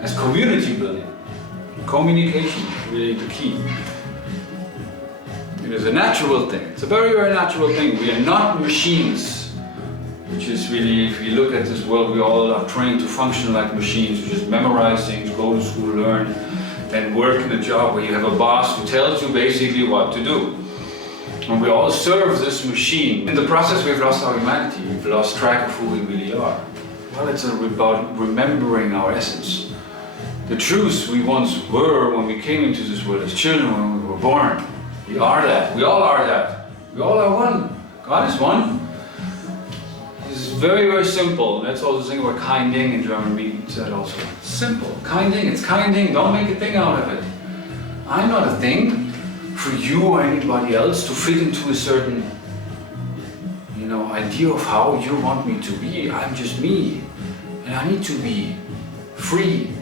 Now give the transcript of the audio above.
as community building. Communication is really the key. It is a natural thing. It's a very, very natural thing. We are not machines, which is really, if you look at this world, we all are trained to function like machines. We just memorize things, go to school, learn, then work in a job where you have a boss who tells you basically what to do. And we all serve this machine. In the process, we've lost our humanity. We've lost track of who we really are. Well, it's about remembering our essence. The truths we once were when we came into this world as children, when we were born. We are that. We all are that. We all are one. God is one. This is very, very simple. That's also the thing about kind Ding in German means that also. Simple. Kind Ding. It's kind Ding. Don't make a thing out of it. I'm not a thing for you or anybody else to fit into a certain, idea of how you want me to be. I'm just me. And I need to be free.